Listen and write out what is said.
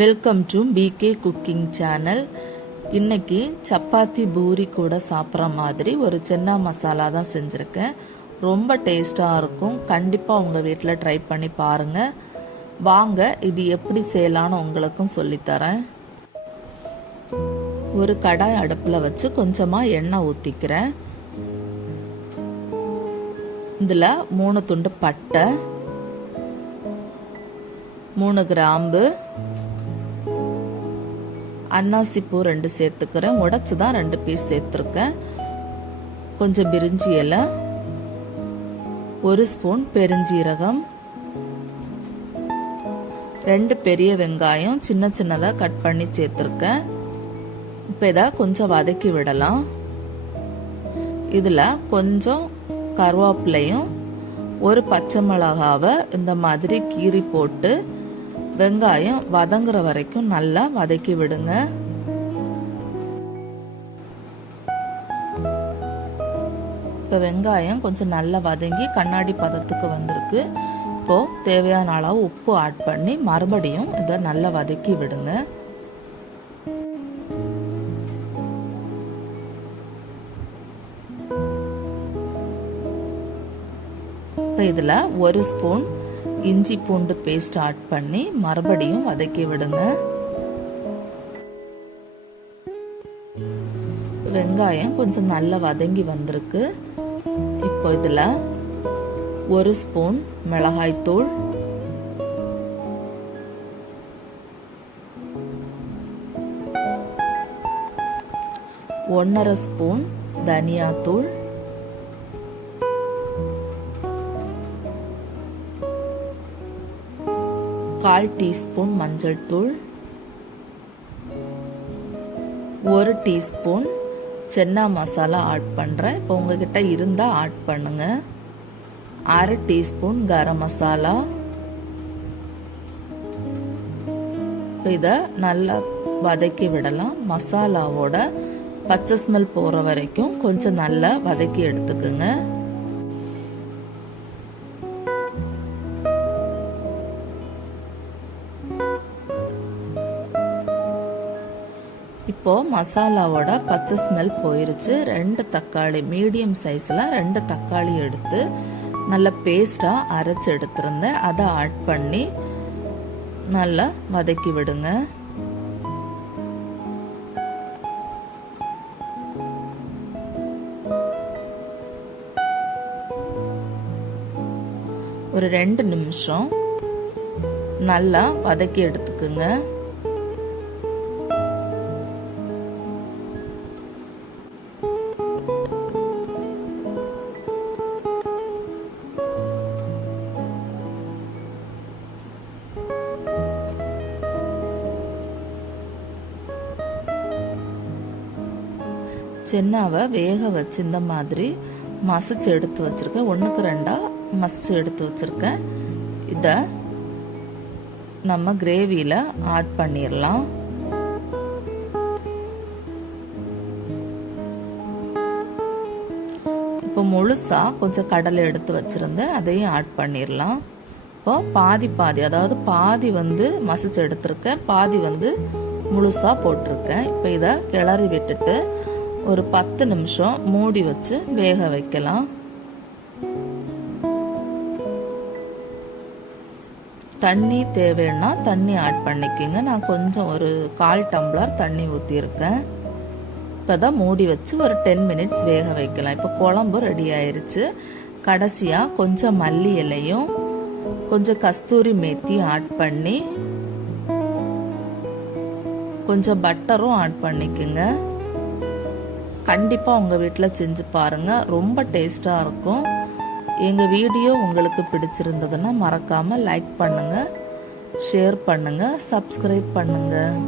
Welcome to P K cooking channel. இன்னைக்கு சப்பாத்தி பூரி கூட சாப்பிட்ற மாதிரி ஒரு சென்னா மசாலா தான் செஞ்சுருக்கேன். ரொம்ப டேஸ்ட்டாக இருக்கும். கண்டிப்பாக உங்கள் வீட்டில் ட்ரை பண்ணி பாருங்கள். வாங்க இது எப்படி செய்யலான்னு உங்களுக்கும் சொல்லித்தரேன். ஒரு கடாய் அடுப்பில் வச்சு கொஞ்சமாக எண்ணெய் ஊற்றிக்கிறேன். இதில் 3 துண்டு பட்டை, 3 கிராம்பு, அன்னாசி பூ 2 சேர்த்துக்கிறேன். உடைச்சு தான் 2 பீஸ் சேர்த்துருக்கேன். கொஞ்சம் பிரிஞ்சி இலை, 1 ஸ்பூன் பெருஞ்சீரகம், 2 பெரிய வெங்காயம் சின்ன சின்னதாக கட் பண்ணி சேர்த்துருக்கேன். இப்போ இதை கொஞ்சம் வதக்கி விடலாம். இதில் கொஞ்சம் கருவேப்பிலையும் 1 பச்சை மிளகாவை இந்த மாதிரி கீறி போட்டு வெங்காயம் வதங்குற வரைக்கும் நல்லா வதக்கி விடுங்க. இப்போ வெங்காயம் கொஞ்சம் நல்லா வதங்கி கண்ணாடி பதத்துக்கு வந்திருக்கு. இப்போ தேவையான அளவு உப்பு ஆட் பண்ணி மறுபடியும் இதை நல்லா வதக்கி விடுங்க. இப்போ இதில் 1 ஸ்பூன் இஞ்சி பூண்டு பேஸ்ட் ஆட் பண்ணி மறுபடியும் வதக்கி விடுங்க. வெங்காயம் கொஞ்சம் நல்லா வதங்கி வந்திருக்கு. இப்போ இதில் 1 ஸ்பூன் மிளகாய்த்தூள், 1½ ஸ்பூன் தனியாத்தூள், 1/4 டீஸ்பூன் மஞ்சள் தூள், 1 டீஸ்பூன் சென்னா மசாலா ஆட் பண்ணுறேன். இப்போ உங்ககிட்ட இருந்தால் ஆட் பண்ணுங்க. 1/2 டீஸ்பூன் கரம் மசாலா. இப்போ இதை நல்லா வதக்கி விடலாம். மசாலாவோட பச்சை ஸ்மெல் போகிற வரைக்கும் கொஞ்சம் நல்லா வதக்கி எடுத்துக்குங்க. இப்போ மசாலாவோட பச்சை ஸ்மெல் போயிருச்சு. 2 தக்காளி மீடியம் சைஸில் 2 தக்காளி எடுத்து நல்லா பேஸ்டாக அரைச்சி எடுத்துருந்தேன். அதை ஆட் பண்ணி நல்லா வதக்கி விடுங்க. ஒரு 2 நிமிஷம் நல்லா வதக்கி எடுத்துக்குங்க. சென்னாவை வேக வச்சு இந்த மாதிரி மசிச்சு எடுத்து வச்சுருக்கேன். 1க்கு 2 மசிச்சு எடுத்து வச்சுருக்கேன். இதை நம்ம கிரேவியில் ஆட் பண்ணிடலாம். இப்போ முழுசாக கொஞ்சம் கடலை எடுத்து வச்சுருந்தேன். அதையும் ஆட் பண்ணிடலாம். இப்போ பாதி அதாவது பாதி மசிச்சு எடுத்துருக்கேன், பாதி முழுசாக போட்டிருக்கேன். இப்போ இதை கிளறி விட்டுட்டு ஒரு 10 நிமிஷம் மூடி வச்சு வேக வைக்கலாம். தண்ணி தேவைன்னா தண்ணி ஆட் பண்ணிக்கோங்க. நான் கொஞ்சம் ஒரு 1/4 டம்ளர் தண்ணி ஊற்றிருக்கேன். இப்போ தான் மூடி வச்சு ஒரு 10 மினிட்ஸ் வேக வைக்கலாம். இப்போ குழம்பு ரெடி ஆயிருச்சு. கடைசியாக கொஞ்சம் மல்லி இலையும் கொஞ்சம் கஸ்தூரி மேத்தி ஆட் பண்ணி கொஞ்சம் பட்டரும் ஆட் பண்ணிக்கோங்க. கண்டிப்பாக உங்கள் வீட்டில் செஞ்சு பாருங்கள். ரொம்ப டேஸ்ட்டாக இருக்கும். எங்கள் வீடியோ உங்களுக்கு பிடிச்சிருந்ததுன்னா மறக்காமல் லைக் பண்ணுங்கள், ஷேர் பண்ணுங்கள், சப்ஸ்கிரைப் பண்ணுங்கள்.